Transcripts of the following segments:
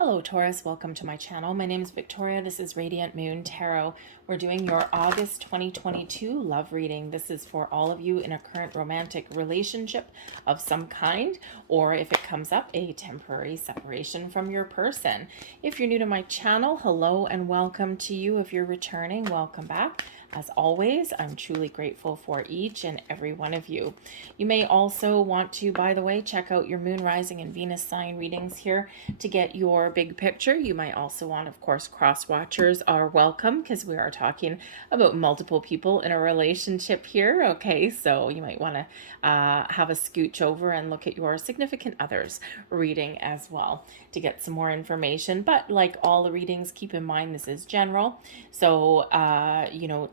Hello Taurus, welcome to my channel. My name is Victoria. This is Radiant Moon Tarot. We're doing your August 2022 love reading. This is for all of you in a current romantic relationship of some kind, or if it comes up, a temporary separation from your person. If you're new to my channel, hello and welcome to you. If you're returning, welcome back. As always, I'm truly grateful for each and every one of you. You may also want to, by the way, check out your moon, rising, and Venus sign readings here to get your big picture. You might also want, of course, cross watchers are welcome because we are talking about multiple people in a relationship here. Okay, so you might want to have a scooch over and look at your significant other's reading as well to get some more information. But like all the readings, keep in mind this is general. So,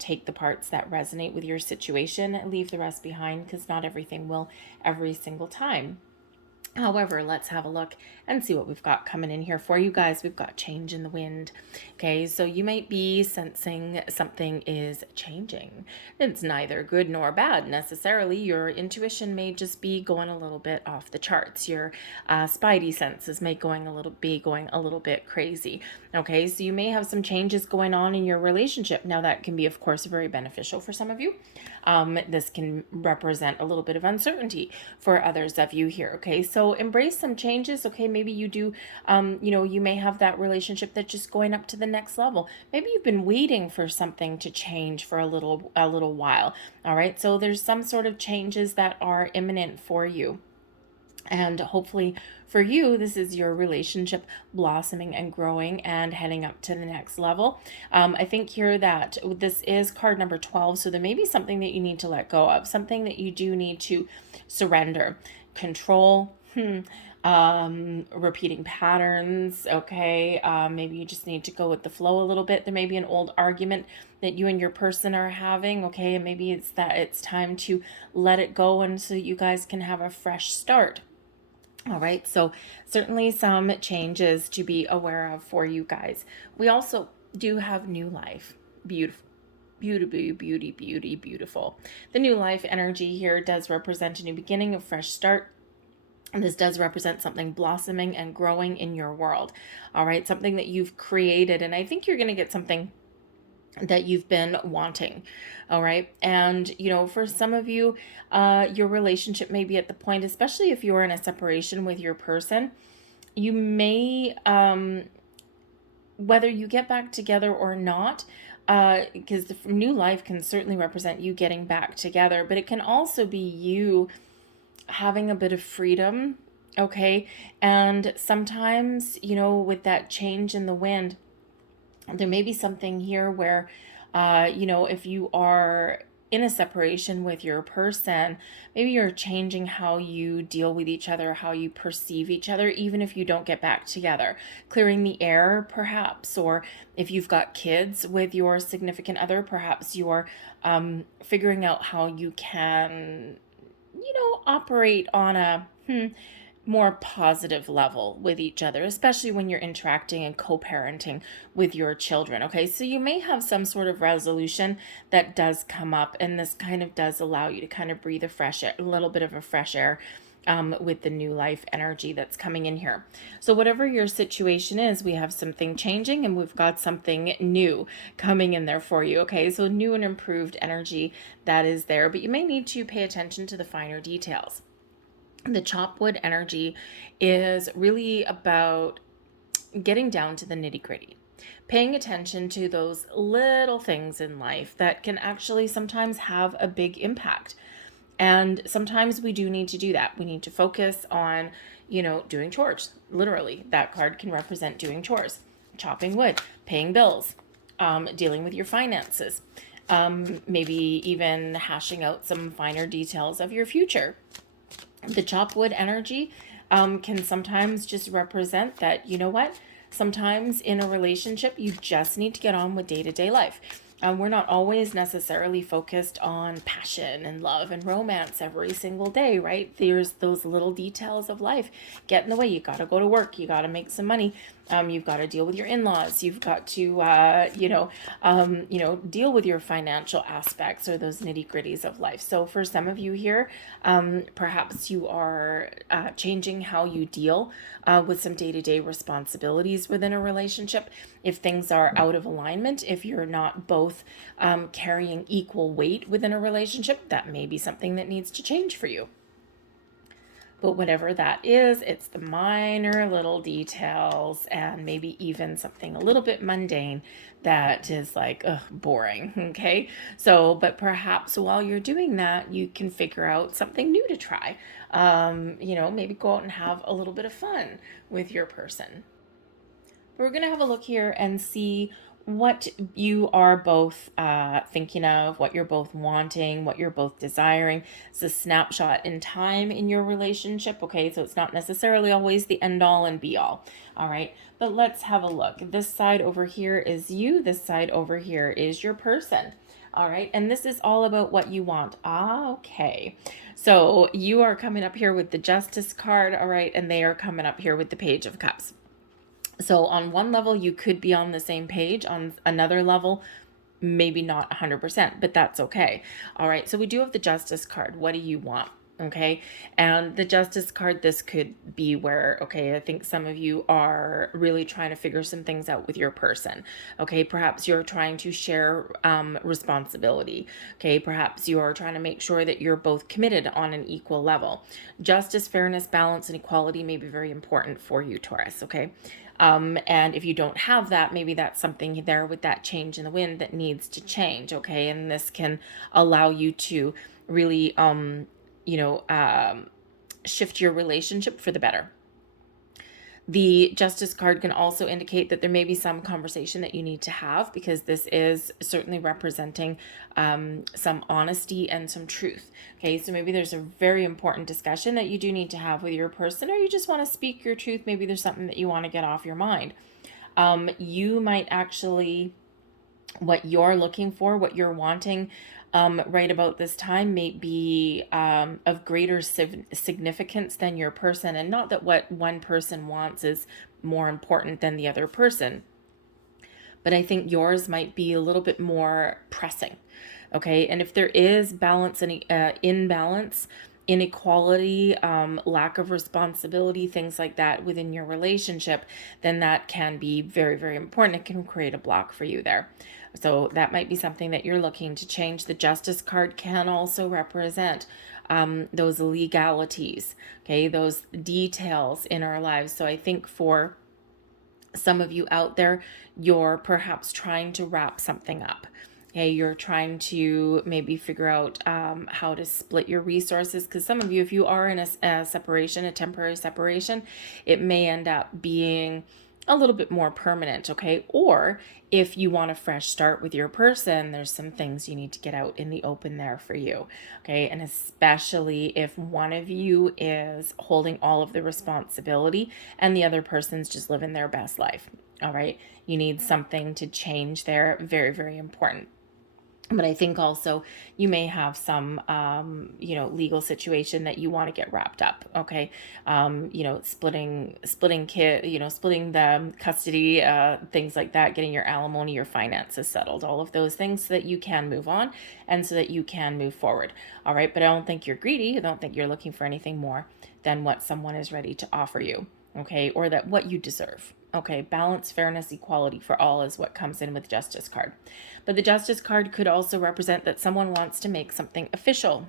take the parts that resonate with your situation, leave the rest behind because not everything will every single time. However, let's have a look and see what we've got coming in here for you guys. We've got change in the wind. Okay, so you might be sensing something is changing. It's neither good nor bad necessarily. Your intuition may just be going a little bit off the charts. Your spidey senses may be going a little bit crazy. Okay, so you may have some changes going on in your relationship. Now that can be, of course, very beneficial for some of you. This can represent a little bit of uncertainty for others of you here. Okay, so embrace some changes. Okay, maybe you do, you may have that relationship that's just going up to the next level. Maybe you've been waiting for something to change for a little while. All right, so there's some sort of changes that are imminent for you. And hopefully for you, this is your relationship blossoming and growing and heading up to the next level. I think here that this is card number 12. So there may be something that you need to let go of, something that you do need to surrender. Control, repeating patterns. Okay. Maybe you just need to go with the flow a little bit. There may be an old argument that you and your person are having. Okay. And maybe it's that it's time to let it go. And so you guys can have a fresh start. All right, so certainly some changes to be aware of for you guys. We also do have new life. Beautiful. Beautiful. The new life energy here does represent a new beginning, a fresh start. And this does represent something blossoming and growing in your world. All right, something that you've created. And I think you're going to get something that you've been wanting. All right. And, for some of you, your relationship may be at the point, especially if you're in a separation with your person, you may, whether you get back together or not, because the new life can certainly represent you getting back together, but it can also be you having a bit of freedom. Okay. And sometimes, with that change in the wind, there may be something here where, if you are in a separation with your person, maybe you're changing how you deal with each other, how you perceive each other, even if you don't get back together. Clearing the air, perhaps, or if you've got kids with your significant other, perhaps you're figuring out how you can, operate on a more positive level with each other, especially when you're interacting and co-parenting with your children. Okay, so you may have some sort of resolution that does come up, and this kind of does allow you to kind of breathe a little bit of a fresh air with the new life energy that's coming in here. So whatever your situation is, we have something changing and we've got something new coming in there for you. Okay, so new and improved energy that is there, but you may need to pay attention to the finer details. The chopwood energy is really about getting down to the nitty-gritty, paying attention to those little things in life that can actually sometimes have a big impact. And sometimes we do need to do that. We need to focus on, doing chores. Literally, that card can represent doing chores, chopping wood, paying bills, dealing with your finances, maybe even hashing out some finer details of your future. The chopwood energy can sometimes just represent that, sometimes in a relationship, you just need to get on with day-to-day life. We're not always necessarily focused on passion and love and romance every single day, right? There's those little details of life get in the way. You got to go to work. You got to make some money. You've got to deal with your in-laws. You've got to, deal with your financial aspects or those nitty-gritties of life. So for some of you here, perhaps you are changing how you deal with some day-to-day responsibilities within a relationship. If things are out of alignment, if you're not both carrying equal weight within a relationship, that may be something that needs to change for you. But whatever that is, it's the minor little details and maybe even something a little bit mundane that is like, boring. Okay. So, but perhaps while you're doing that, you can figure out something new to try. Maybe go out and have a little bit of fun with your person. We're going to have a look here and see what you are both thinking of, what you're both wanting, what you're both desiring. It's a snapshot in time in your relationship, okay? So it's not necessarily always the end all and be all, all right? But let's have a look. This side over here is you. This side over here is your person. All right, and this is all about what you want. Okay. So you are coming up here with the Justice card, all right, and they are coming up here with the Page of Cups. So on one level, you could be on the same page. On another level, maybe not 100%, but that's okay. All right, so we do have the Justice card. What do you want? Okay, and the Justice card, this could be where, okay, I think some of you are really trying to figure some things out with your person. Okay, perhaps you're trying to share responsibility. Okay, perhaps you are trying to make sure that you're both committed on an equal level. Justice, fairness, balance, and equality may be very important for you, Taurus. Okay. And if you don't have that, maybe that's something there with that change in the wind that needs to change. Okay. And this can allow you to really, shift your relationship for the better. The Justice card can also indicate that there may be some conversation that you need to have, because this is certainly representing some honesty and some truth. Okay, so maybe there's a very important discussion that you do need to have with your person, or you just want to speak your truth. Maybe there's something that you want to get off your mind. You might actually, what you're looking for, what you're wanting right about this time may be of greater significance than your person. And not that what one person wants is more important than the other person, but I think yours might be a little bit more pressing. Okay, and if there is balance and imbalance, inequality, lack of responsibility, things like that within your relationship, then that can be very, very important. It can create a block for you there. So that might be something that you're looking to change. The Justice card can also represent those legalities, okay, those details in our lives. So I think for some of you out there, you're perhaps trying to wrap something up. Okay, you're trying to maybe figure out how to split your resources, because some of you, if you are in a separation, a temporary separation, it may end up being a little bit more permanent, okay? Or if you want a fresh start with your person, there's some things you need to get out in the open there for you, okay? And especially if one of you is holding all of the responsibility and the other person's just living their best life, all right? You need something to change there. Very, very important. But I think also you may have some, legal situation that you want to get wrapped up. Okay. Splitting the custody, things like that, getting your alimony, your finances settled, all of those things so that you can move on and so that you can move forward. All right. But I don't think you're greedy. I don't think you're looking for anything more than what someone is ready to offer you. Okay. Or that what you deserve. Okay, balance, fairness, equality for all is what comes in with Justice card. But the Justice card could also represent that someone wants to make something official.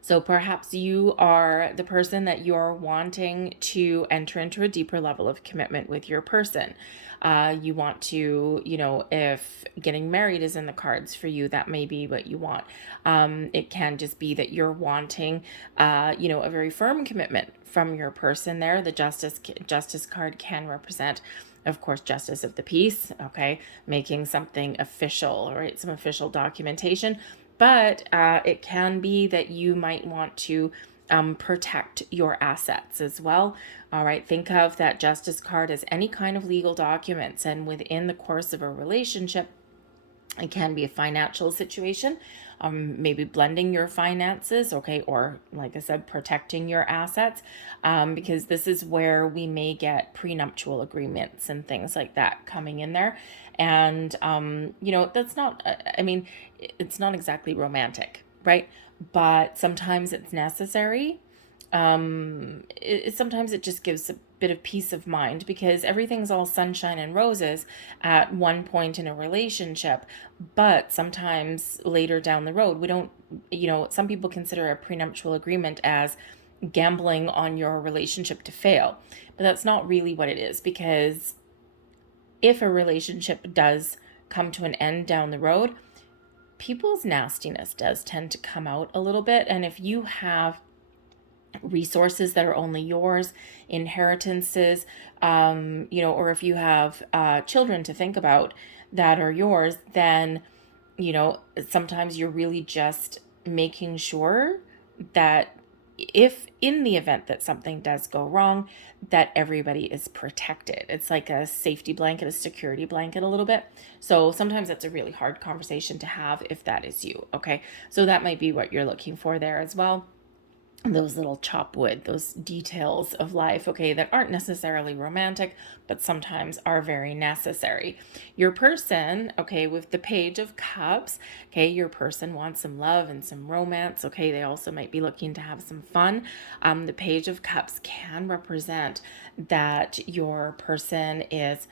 So perhaps you are the person that you're wanting to enter into a deeper level of commitment with your person. You want to, if getting married is in the cards for you, that may be what you want. It can just be that you're wanting, a very firm commitment from your person there. The Justice card can represent, of course, justice of the peace, okay, making something official, right, some official documentation. But it can be that you might want to protect your assets as well. All right, think of that Justice card as any kind of legal documents, and within the course of a relationship, it can be a financial situation, maybe blending your finances, okay, or like I said, protecting your assets, because this is where we may get prenuptial agreements and things like that coming in there. And, that's not, I mean, it's not exactly romantic, right? But sometimes it's necessary. Sometimes it just gives a bit of peace of mind, because everything's all sunshine and roses at one point in a relationship, but sometimes later down the road, we don't, some people consider a prenuptial agreement as gambling on your relationship to fail, but that's not really what it is, because if a relationship does come to an end down the road, people's nastiness does tend to come out a little bit. And if you have resources that are only yours, inheritances, or if you have children to think about that are yours, then, sometimes you're really just making sure that if in the event that something does go wrong, that everybody is protected. It's like a safety blanket, a security blanket a little bit. So sometimes that's a really hard conversation to have if that is you, okay? So that might be what you're looking for there as well. Those little chop wood, those details of life, okay, that aren't necessarily romantic, but sometimes are very necessary. Your person, okay, with the Page of Cups, okay, your person wants some love and some romance, okay, they also might be looking to have some fun. The Page of Cups can represent that your person is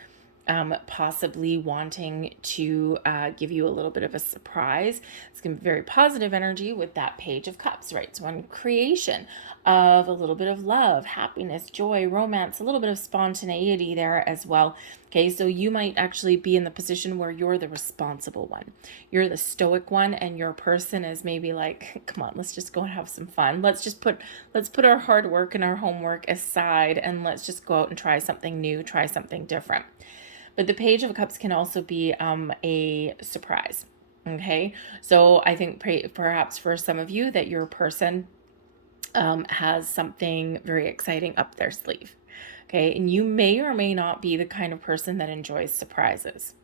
possibly wanting to give you a little bit of a surprise. It's going to be very positive energy with that Page of Cups, right? So on creation of a little bit of love, happiness, joy, romance, a little bit of spontaneity there as well. Okay, so you might actually be in the position where you're the responsible one. You're the stoic one, and your person is maybe like, come on, let's just go and have some fun. Let's put our hard work and our homework aside, and let's just go out and try something new, try something different. But the Page of Cups can also be a surprise. Okay, so I think perhaps for some of you that your person has something very exciting up their sleeve. Okay, and you may or may not be the kind of person that enjoys surprises.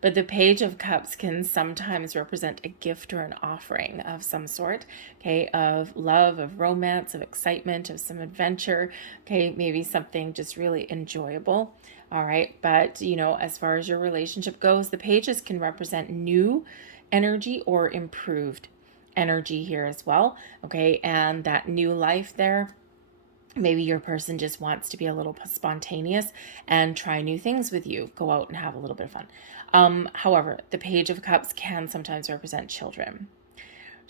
But the Page of Cups can sometimes represent a gift or an offering of some sort, okay, of love, of romance, of excitement, of some adventure, okay, maybe something just really enjoyable. All right, but as far as your relationship goes, the pages can represent new energy or improved energy here as well, okay, and that new life there. Maybe your person just wants to be a little spontaneous and try new things with you, go out and have a little bit of fun. However, the Page of Cups can sometimes represent children.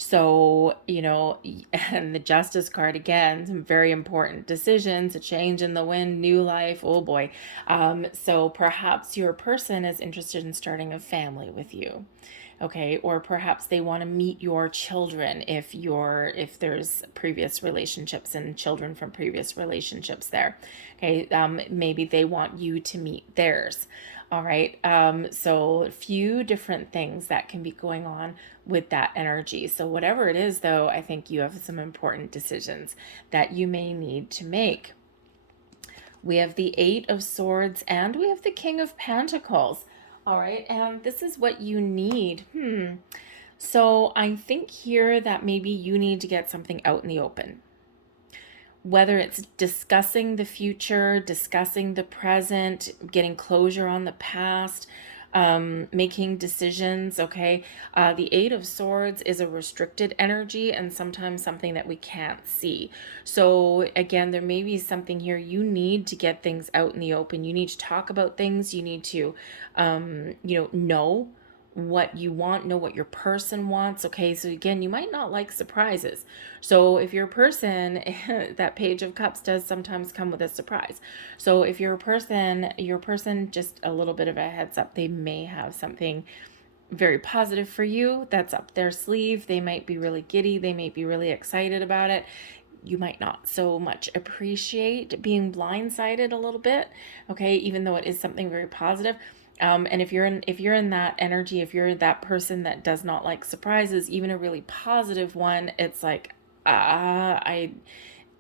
So, and the Justice card again, some very important decisions, a change in the wind, new life. Oh boy. So perhaps your person is interested in starting a family with you. Okay, or perhaps they want to meet your children if there's previous relationships and children from previous relationships there. Okay, maybe they want you to meet theirs. All right, so a few different things that can be going on with that energy. So whatever it is, though, I think you have some important decisions that you may need to make. We have the Eight of Swords and we have the King of Pentacles. All right, and this is what you need. So I think here that maybe you need to get something out in the open. Whether it's discussing the future, discussing the present, getting closure on the past, making decisions, okay? The Eight of Swords is a restricted energy and sometimes something that we can't see. So again, there may be something here. You need to get things out in the open. You need to talk about things. You need to, know what you want, know what your person wants. Okay, so again, you might not like surprises. So if your person, that Page of Cups does sometimes come with a surprise. So if your person, just a little bit of a heads up, they may have something very positive for you that's up their sleeve. They might be really giddy. They may be really excited about it. You might not so much appreciate being blindsided a little bit. Okay, even though it is something very positive. And if you're in that energy, if you're that person that does not like surprises, even a really positive one, it's like,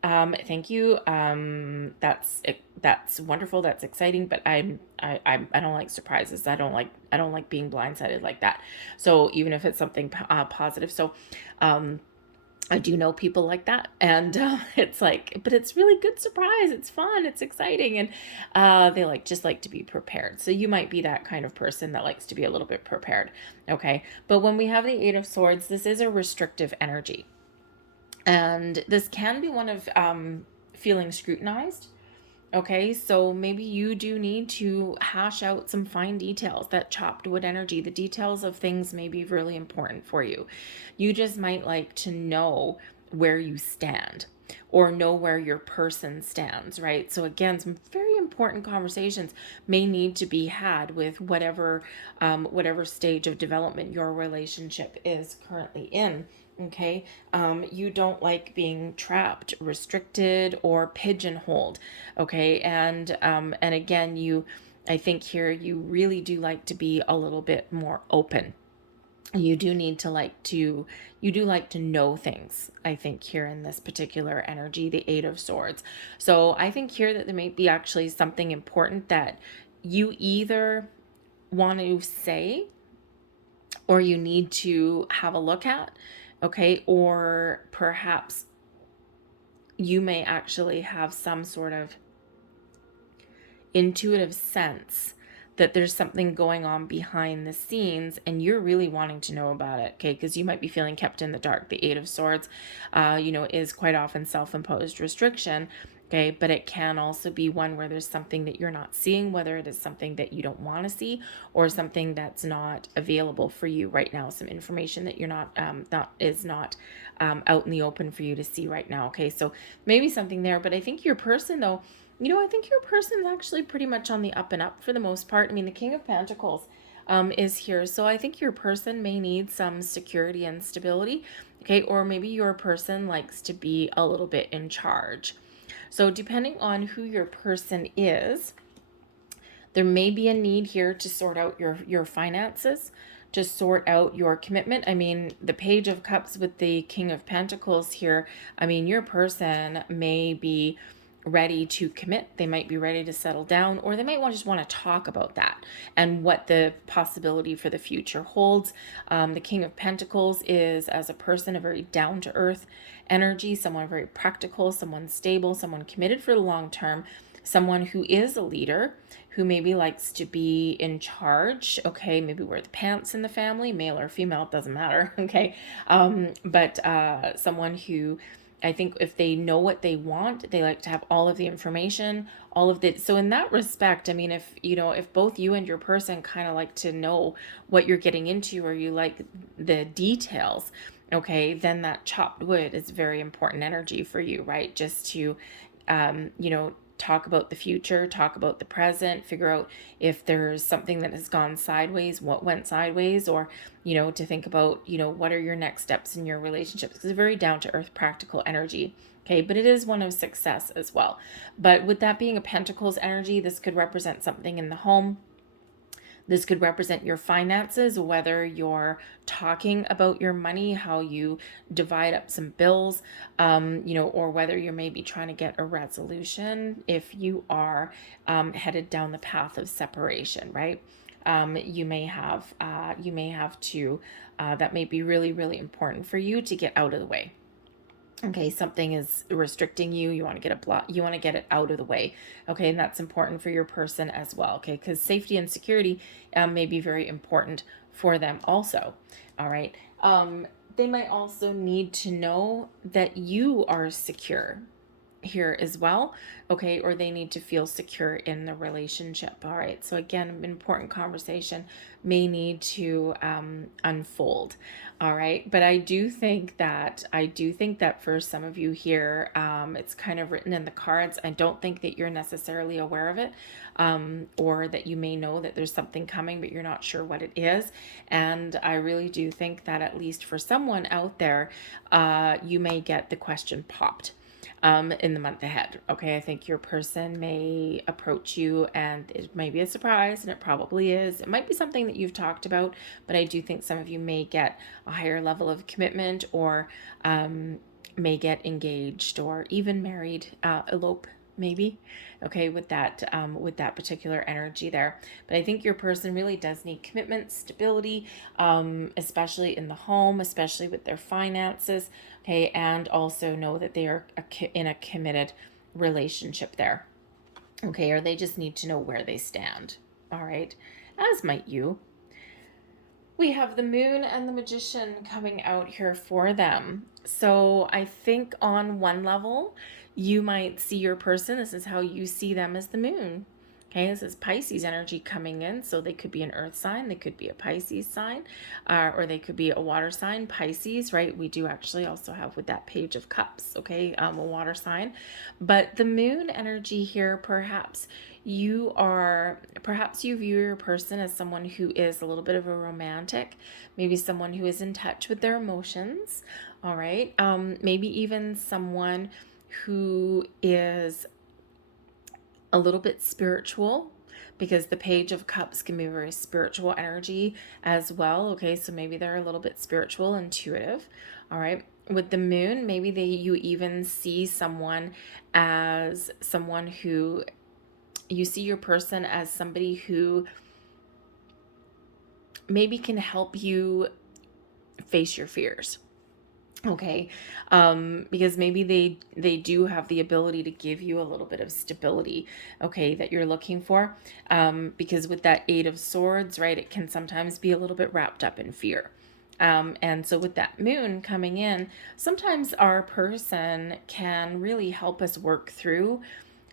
Thank you. That's wonderful. That's exciting. But I don't like surprises. I don't like being blindsided like that. So even if it's something positive, um, I do know people like that, and it's like, but it's really good surprise. It's fun. It's exciting, and they just like to be prepared. So you might be that kind of person that likes to be a little bit prepared. Okay, but when we have the Eight of Swords, this is a restrictive energy. And this can be one of feeling scrutinized. Okay, so maybe you do need to hash out some fine details, that chopped wood energy. The details of things may be really important for you. You just might like to know where you stand or know where your person stands, right? So again, some very important conversations may need to be had with whatever stage of development your relationship is currently in. Okay, you don't like being trapped, restricted, or pigeonholed. Okay, and again, I think here you really do like to be a little bit more open. You do need to you do like to know things, I think, here in this particular energy, the Eight of Swords. So I think here that there may be actually something important that you either want to say or you need to have a look at. Okay, or perhaps you may actually have some sort of intuitive sense that there's something going on behind the scenes and you're really wanting to know about it. Okay, because you might be feeling kept in the dark. The Eight of Swords is quite often self-imposed restriction. Okay, but it can also be one where there's something that you're not seeing, whether it is something that you don't want to see or something that's not available for you right now, some information that you're not out in the open for you to see right now. Okay, so maybe something there. But I think your person, though, I think your person's actually pretty much on the up and up for the most part. I mean, the King of Pentacles is here. So I think your person may need some security and stability. Okay, or maybe your person likes to be a little bit in charge. So depending on who your person is, there may be a need here to sort out your finances, to sort out your commitment. I mean, the Page of Cups with the King of Pentacles here, I mean, your person may be ready to commit. They might be ready to settle down, or they might just want to talk about that and what the possibility for the future holds. The King of Pentacles is, as a person, a very down-to-earth energy, someone very practical, someone stable, someone committed for the long term, someone who is a leader, who maybe likes to be in charge. Okay, maybe wear the pants in the family, male or female, it doesn't matter. Okay, but someone who, I think, if they know what they want, they like to have all of the information, all of the. So in that respect, I mean, if both you and your person kind of like to know what you're getting into, or you like the details, okay, then that chopped wood is very important energy for you, right? Just to, talk about the future, talk about the present, figure out if there's something that has gone sideways, what went sideways, or, to think about, what are your next steps in your relationships. It's a very down to earth, practical energy. Okay, but it is one of success as well. But with that being a Pentacles energy, this could represent something in the home. This could represent your finances, whether you're talking about your money, how you divide up some bills, or whether you're maybe trying to get a resolution if you are headed down the path of separation, right? You may have to, that may be really, really important for you to get out of the way. Okay, something is restricting you. You want to get you want to get it out of the way. Okay, and that's important for your person as well. Okay, because safety and security may be very important for them also. All right. They might also need to know that you are secure here as well. Okay, or they need to feel secure in the relationship. All right, so again, an important conversation may need to unfold. All right, but I do think that for some of you here, it's kind of written in the cards. I don't think that you're necessarily aware of it, or that you may know that there's something coming, but you're not sure what it is. And I really do think that, at least for someone out there, you may get the question popped in the month ahead. Okay, I think your person may approach you and it may be a surprise, and it probably is. It might be something that you've talked about, but I do think some of you may get a higher level of commitment, or may get engaged or even married, elope maybe, okay, with that particular energy there. But I think your person really does need commitment, stability, especially in the home, especially with their finances, okay, and also know that they are in a committed relationship there, okay, or they just need to know where they stand. All right, as might you. We have the moon and the magician coming out here for them. So I think on one level, you might see your person. This is how you see them, as the moon. Okay, this is Pisces energy coming in. So they could be an earth sign, they could be a Pisces sign, or they could be a water sign, Pisces, right? We do actually also have with that Page of Cups, okay, a water sign. But the moon energy here, perhaps you view your person as someone who is a little bit of a romantic, maybe someone who is in touch with their emotions, all right, maybe even someone who is a little bit spiritual, because the Page of Cups can be a very spiritual energy as well, okay, so maybe they're a little bit spiritual, intuitive, all right. With the moon, maybe you even see someone as someone who, you see your person as somebody who maybe can help you face your fears, okay, because maybe they do have the ability to give you a little bit of stability, okay, that you're looking for, because with that Eight of Swords, right, it can sometimes be a little bit wrapped up in fear. And so with that moon coming in, sometimes our person can really help us work through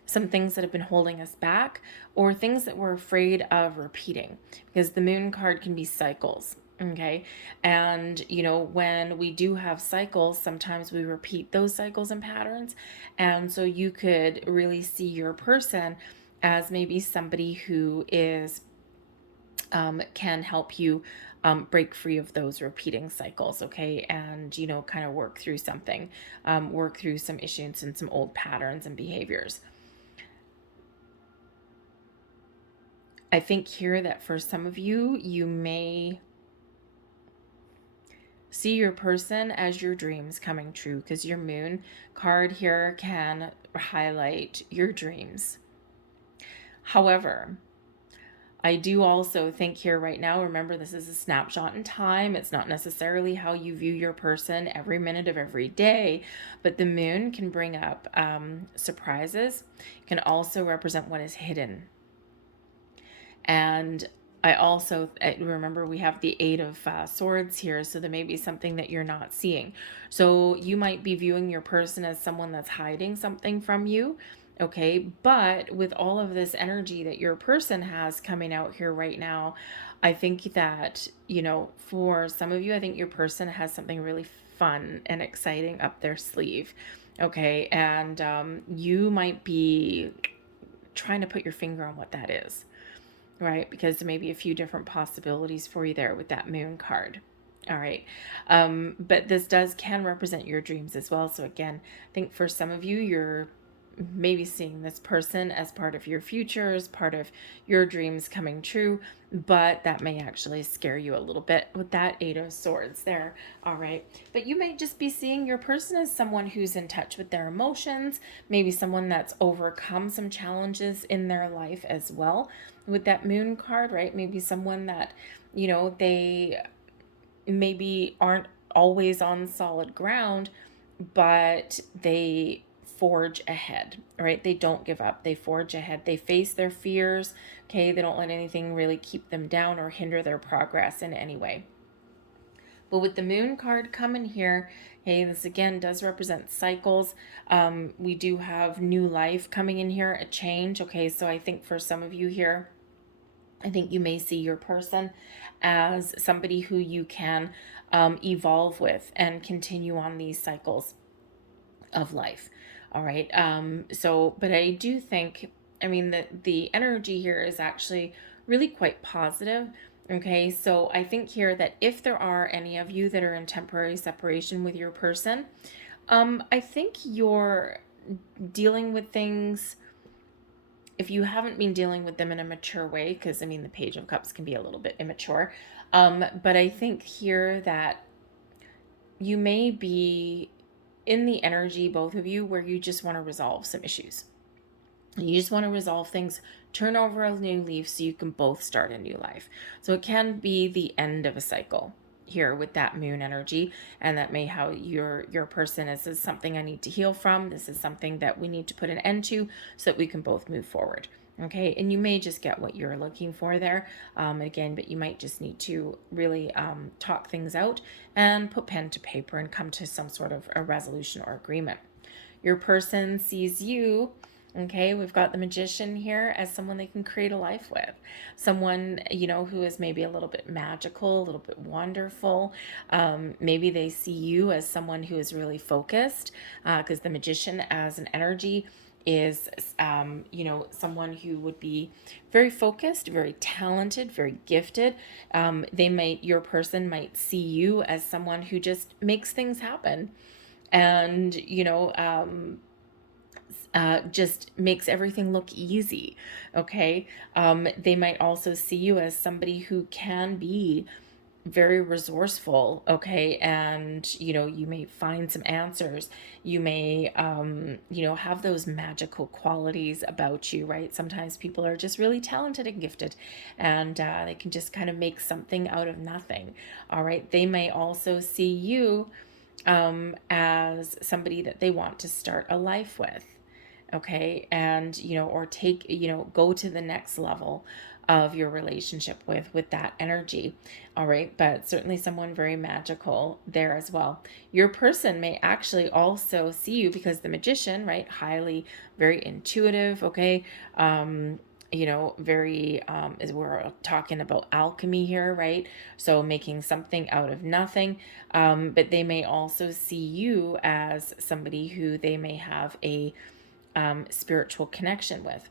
some things that have been holding us back, or things that we're afraid of repeating, because the moon card can be cycles, okay, and when we do have cycles, sometimes we repeat those cycles and patterns, and so you could really see your person as maybe somebody who is can help you break free of those repeating cycles, okay, and kind of work through something, work through some issues and some old patterns and behaviors. I think here that for some of you, you may see your person as your dreams coming true, because your moon card here can highlight your dreams. However, I do also think here right now, remember, this is a snapshot in time. It's not necessarily how you view your person every minute of every day, but the moon can bring up surprises, can also represent what is hidden. And I also remember we have the Eight of Swords here, so there may be something that you're not seeing. So you might be viewing your person as someone that's hiding something from you, okay? But with all of this energy that your person has coming out here right now, I think that, for some of you, I think your person has something really fun and exciting up their sleeve, okay? And you might be trying to put your finger on what that is, right? Because there may be a few different possibilities for you there with that moon card. All right. But this can represent your dreams as well. So again, I think for some of you, you're maybe seeing this person as part of your future, as part of your dreams coming true, but that may actually scare you a little bit with that Eight of Swords there. All right. But you may just be seeing your person as someone who's in touch with their emotions, maybe someone that's overcome some challenges in their life as well with that moon card, right? Maybe someone that, they maybe aren't always on solid ground, but they forge ahead, right? They don't give up. They forge ahead. They face their fears, okay? They don't let anything really keep them down or hinder their progress in any way. But with the moon card coming here, hey, this again does represent cycles. We do have new life coming in here, a change, okay? So I think for some of you here, I think you may see your person as somebody who you can evolve with and continue on these cycles of life. All right. But I do think, that the energy here is actually really quite positive. Okay. So I think here that if there are any of you that are in temporary separation with your person, I think you're dealing with things, if you haven't been dealing with them in a mature way, because the Page of Cups can be a little bit immature. But I think here that you may be in the energy, both of you, where you just want to resolve some issues. You just want to resolve things, turn over a new leaf so you can both start a new life. So it can be the end of a cycle here with that moon energy, and that may how your person is. This is something I need to heal from. This is something that we need to put an end to so that we can both move forward. Okay, and you may just get what you're looking for there, again, but you might just need to really talk things out and put pen to paper and come to some sort of a resolution or agreement. Your person sees you. Okay, we've got the Magician here as someone they can create a life with. Someone, who is maybe a little bit magical, a little bit wonderful. Maybe they see you as someone who is really focused, because the Magician as an energy is, someone who would be very focused, very talented, very gifted. Your person might see you as someone who just makes things happen, and just makes everything look easy. Okay. They might also see you as somebody who can be very resourceful. Okay. And, you may find some answers. You may, have those magical qualities about you, right? Sometimes people are just really talented and gifted, and they can just kind of make something out of nothing. All right. They may also see you as somebody that they want to start a life with. Okay. And, or take, go to the next level of your relationship with that energy. All right. But certainly someone very magical there as well. Your person may actually also see you, because the Magician, right? Highly, very intuitive. Okay. Very, as we're talking about alchemy here, right? So making something out of nothing. But they may also see you as somebody who they may have a spiritual connection with,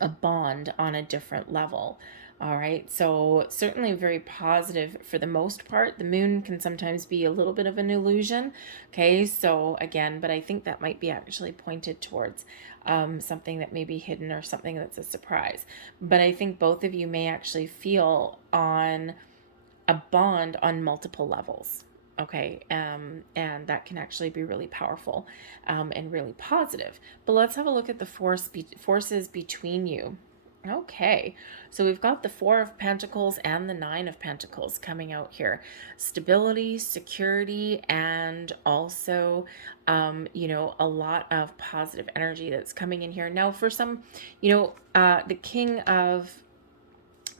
a bond on a different level. All right. So certainly very positive for the most part. The moon can sometimes be a little bit of an illusion. Okay. So again, but I think that might be actually pointed towards something that may be hidden, or something that's a surprise. But I think both of you may actually feel on a bond on multiple levels. Okay. And that can actually be really powerful, and really positive. But let's have a look at the forces between you. Okay, so we've got the Four of Pentacles and the Nine of Pentacles coming out here. Stability, security, and also, a lot of positive energy that's coming in here. Now, for some, the King of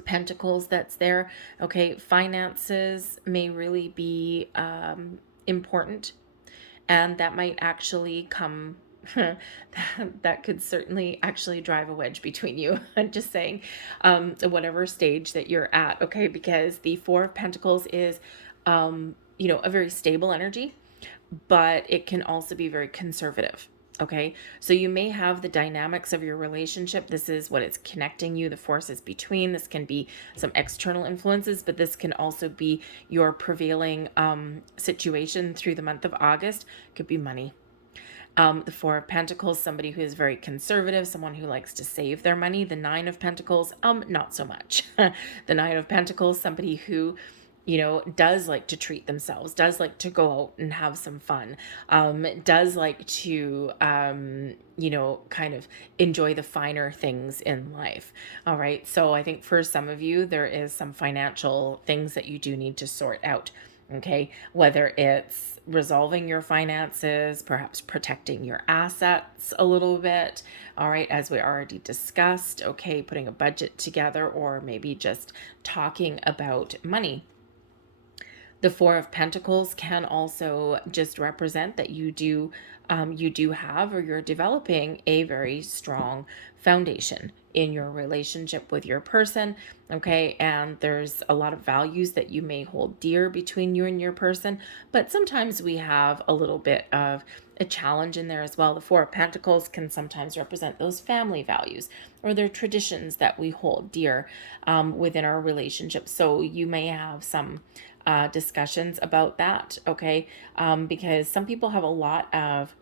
Pentacles that's there, okay, finances may really be important, and that might actually come that could certainly actually drive a wedge between you. I'm just saying, whatever stage that you're at, okay, because the Four of Pentacles is, a very stable energy, but it can also be very conservative. Okay, so you may have the dynamics of your relationship. This is what it's connecting you, the forces between. This can be some external influences, but this can also be your prevailing situation through the month of August. Could be money. The Four of Pentacles, somebody who is very conservative, someone who likes to save their money. The Nine of Pentacles, not so much. The Nine of Pentacles, somebody who, does like to treat themselves, does like to go out and have some fun, does like to, kind of enjoy the finer things in life. All right. So I think for some of you, there is some financial things that you do need to sort out. Okay. Whether it's resolving your finances, perhaps protecting your assets a little bit. All right. As we already discussed. Okay. Putting a budget together, or maybe just talking about money. The Four of Pentacles can also just represent that you do have, or you're developing a very strong foundation in your relationship with your person. Okay. And there's a lot of values that you may hold dear between you and your person, but sometimes we have a little bit of a challenge in there as well. The Four of Pentacles can sometimes represent those family values, or their traditions that we hold dear within our relationship. So you may have some discussions about that. Okay. Because some people have a lot of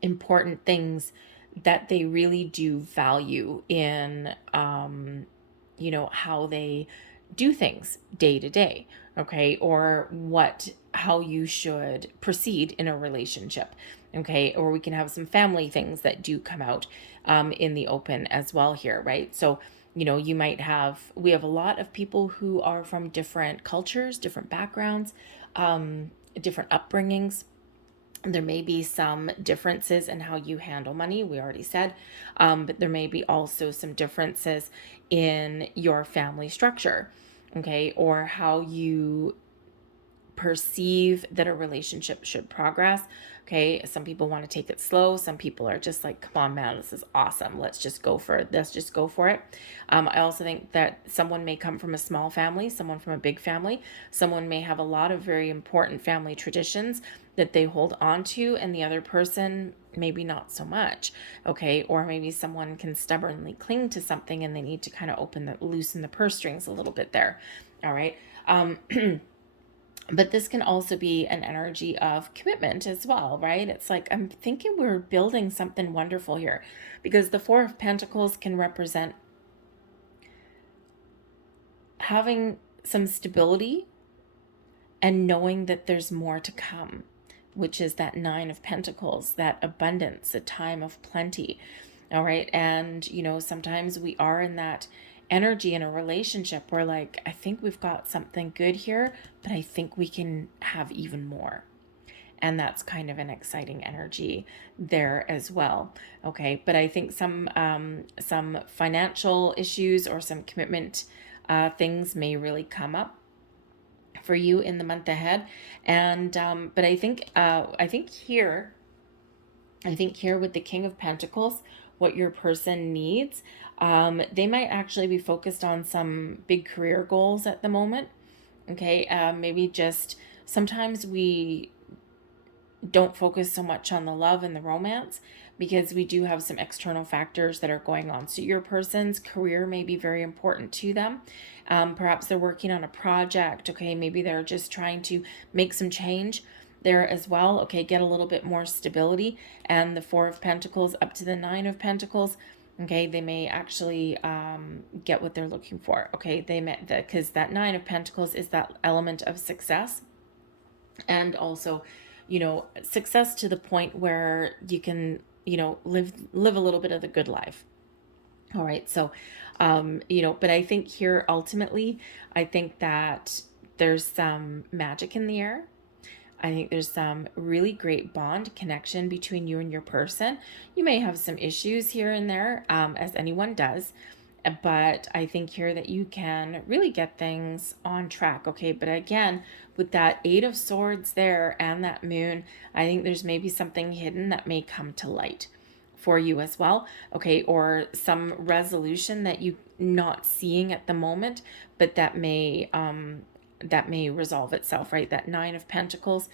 important things that they really do value in, how they do things day to day. okay, or how you should proceed in a relationship, okay, or we can have some family things that do come out in the open as well here, right? So, we have a lot of people who are from different cultures, different backgrounds, different upbringings. There may be some differences in how you handle money, we already said, but there may be also some differences in your family structure, okay, or how you perceive that a relationship should progress. Okay, some people want to take it slow. Some people are just like, come on, man, this is awesome. Let's just go for it. Let's just go for it. I also think that someone may come from a small family, someone from a big family. Someone may have a lot of very important family traditions that they hold on to, and the other person maybe not so much. Okay, or maybe someone can stubbornly cling to something and they need to kind of loosen the purse strings a little bit there. All right. But this can also be an energy of commitment as well, right? It's like, I'm thinking we're building something wonderful here, because the Four of Pentacles can represent having some stability and knowing that there's more to come, which is that Nine of Pentacles, that abundance, a time of plenty. All right. And, sometimes we are in that energy in a relationship where, like, I think we've got something good here, but I think we can have even more. And that's kind of an exciting energy there as well. Okay. But I think some financial issues or some commitment things may really come up for you in the month ahead. And but I think here with the King of Pentacles, what your person needs, they might actually be focused on some big career goals at the moment. Okay, maybe just sometimes we don't focus so much on the love and the romance, because we do have some external factors that are going on. So your person's career may be very important to them. Perhaps they're working on a project. Okay, maybe they're just trying to make some change there as well. Okay, get a little bit more stability. And the Four of Pentacles up to the Nine of Pentacles, okay, they may actually get what they're looking for. Okay, because that Nine of Pentacles is that element of success, and also, success to the point where you can, live a little bit of the good life. All right. So, but I think here ultimately, I think that there's some magic in the air. I think there's some really great bond connection between you and your person. You may have some issues here and there, as anyone does. But I think here that you can really get things on track. Okay. But again, with that Eight of Swords there and that moon, I think there's maybe something hidden that may come to light for you as well. Okay. Or some resolution that you not seeing at the moment, but that may resolve itself, right? That Nine of Pentacles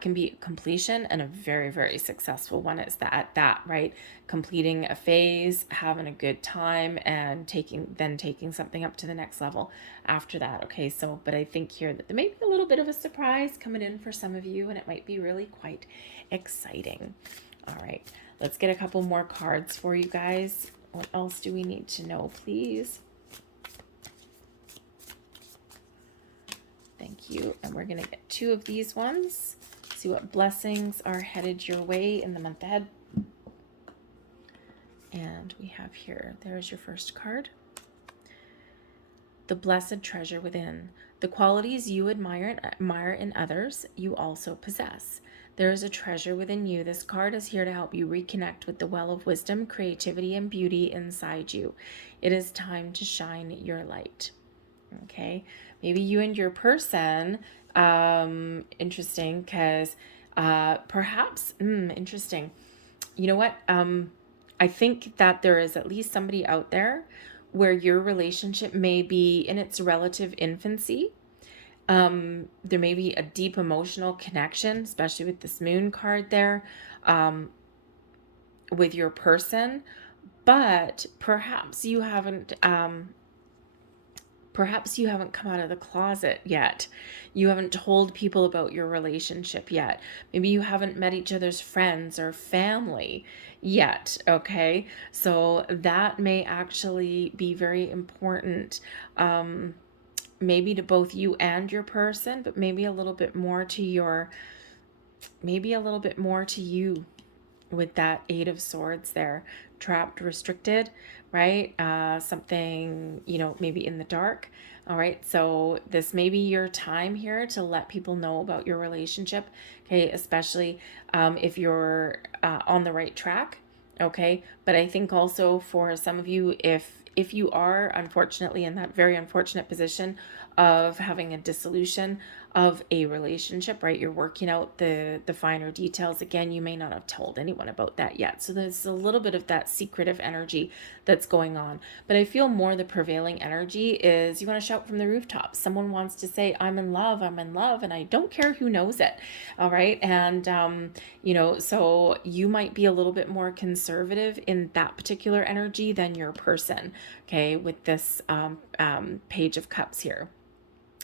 can be completion, and a very, very successful one is that, right? Completing a phase, having a good time, and taking something up to the next level after that. Okay, so, but I think here that there may be a little bit of a surprise coming in for some of you, and it might be really quite exciting. All right, let's get a couple more cards for you guys. What else do we need to know, please? Thank you. And we're going to get two of these ones. See what blessings are headed your way in the month ahead. And we have here, there's your first card. The blessed treasure within. The qualities you admire in others, you also possess. There is a treasure within you. This card is here to help you reconnect with the well of wisdom, creativity, and beauty inside you. It is time to shine your light. Okay, maybe you and your person, interesting, because perhaps, interesting. You know what? I think that there is at least somebody out there where your relationship may be in its relative infancy. There may be a deep emotional connection, especially with this moon card there, with your person, but perhaps you haven't come out of the closet yet. You haven't told people about your relationship yet. Maybe you haven't met each other's friends or family yet. Okay. So that may actually be very important. maybe to both you and your person, but maybe a little bit more to you with that Eight of Swords there. Trapped, restricted, right? Something, maybe in the dark. All right, so this may be your time here to let people know about your relationship, okay? Especially if you're on the right track, okay? But I think also for some of you, if you are unfortunately in that very unfortunate position of having a dissolution of a relationship, right? You're working out the finer details. Again, you may not have told anyone about that yet. So there's a little bit of that secretive energy that's going on. But I feel more the prevailing energy is you want to shout from the rooftops. Someone wants to say, I'm in love, and I don't care who knows it. All right. And, so you might be a little bit more conservative in that particular energy than your person, okay, with this Page of Cups here.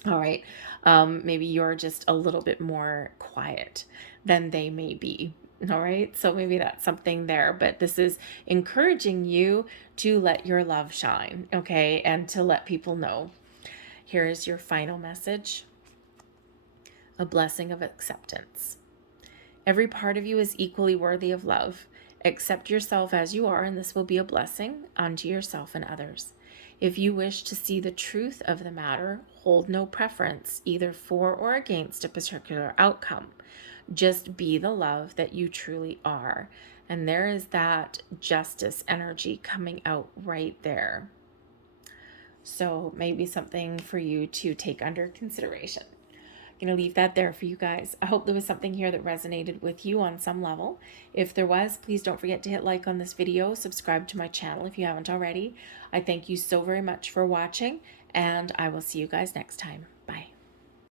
All right. Maybe you're just a little bit more quiet than they may be. All right. So maybe that's something there, but this is encouraging you to let your love shine. Okay. And to let people know. Here is your final message. A blessing of acceptance. Every part of you is equally worthy of love. Accept yourself as you are, and this will be a blessing unto yourself and others. If you wish to see the truth of the matter, hold no preference, either for or against a particular outcome. Just be the love that you truly are. And there is that justice energy coming out right there. So maybe something for you to take under consideration. I'm going to leave that there for you guys. I hope there was something here that resonated with you on some level. If there was, please don't forget to hit like on this video, subscribe to my channel if you haven't already. I thank you so very much for watching, and I will see you guys next time.